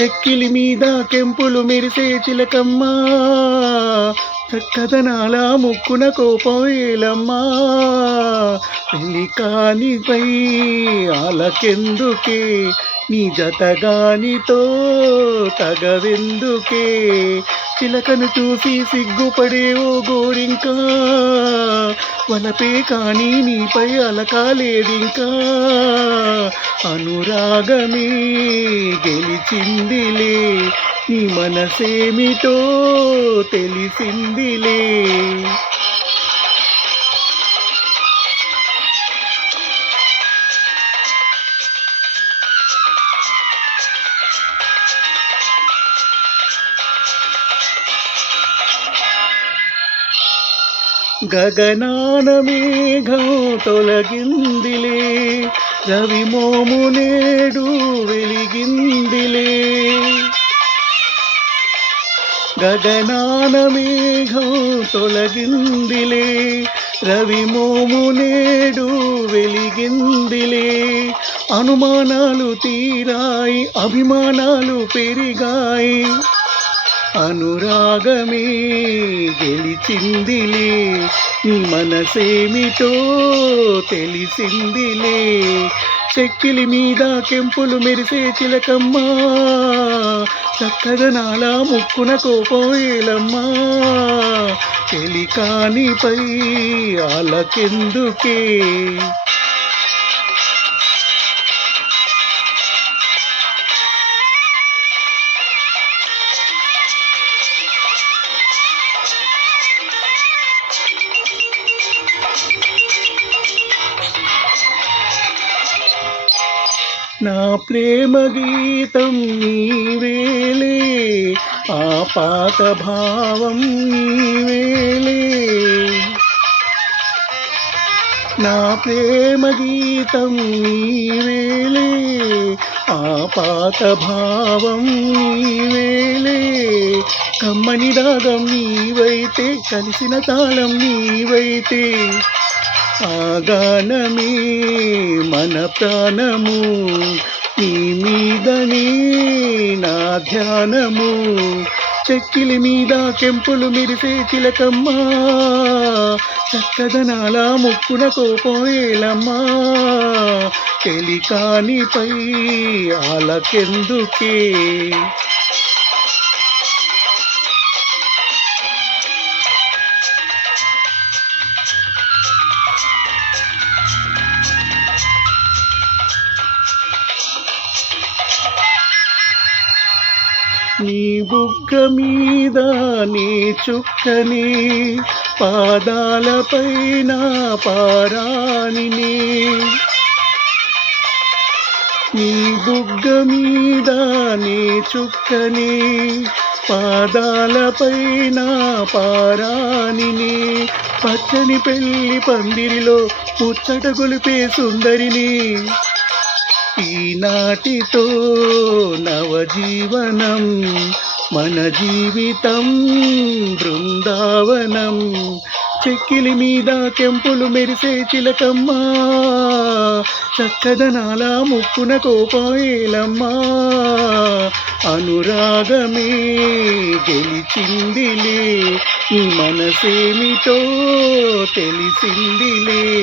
చెక్కిలి మీద కెంపులు మెరిసే చిలకమ్మా, చక్కదనాల ముక్కున కోపం ఏలమ్మా. పెళ్లి కానిపై ఆలకెందుకే, నీ జతగానితో తగవెందుకే. చిలకను చూసి సిగ్గుపడే ఓ గోరింకా, వలపే కానీ నీపై అలకాలేదింకా. అనురాగమే గెలిచిందిలే, నీ మనసేమిటో తెలిసిందిలే. గగనాన మేఘం తొలగిందిలే, రవి మోము నేడు వెలిగిందిలే. గగనాన మేఘం తొలగిందిలే, రవి మోము నేడు వెలిగిందిలే. అనుమానాలు తీరాయి, అభిమానాలు పెరిగాయి. అనురాగమే గెలిచిందిలే, నీ మనసేమిటో తెలిసిందిలే. చెక్కిలి మీద కెంపులు మెరిసే చిలకమ్మా, చక్కదనాల ముక్కున కోపం ఏలమ్మా. చెలికానిపై ఆలకెందుకే. నా ప్రేమ గీతం నీవేలే, ఆ పాత భావం నీవేలే. నా ప్రేమ గీతం నీవేలే, ఆ పాత భావం నీవేలే. కమ్మని రాగం నీవైతే, కలిసిన తాళం నీవైతే, ఆ గానమే మన ప్రాణము. నీ మీదనే నా ధ్యానము. చెక్కిలి మీద కెంపులు మెరిసే చిలకమ్మా, చక్కదనాల ముక్కున కోపం ఏలమ్మా. చెలికానిపై ఆలకెందుకే. నీ బుగ్గ మీద నీ చుక్కని, పాదాలపైన పారాణిని. నీ బుగ్గ మీద నీ చుక్కని, పాదాలపైన పారాణిని. పచ్చని పెళ్లి పందిరిలో ముచ్చట గొలిపే సుందరిని. ఈనాటితో నవజీవనం, మన జీవితం బృందావనం. చెక్కిలి మీద కెంపులు మెరిసే చిలకమ్మా, చక్కదనాల ముక్కున కోపం ఏలమ్మా. అనురాగమే గెలిచిందిలే, నీ మనసేమిటో తెలిసిందిలే.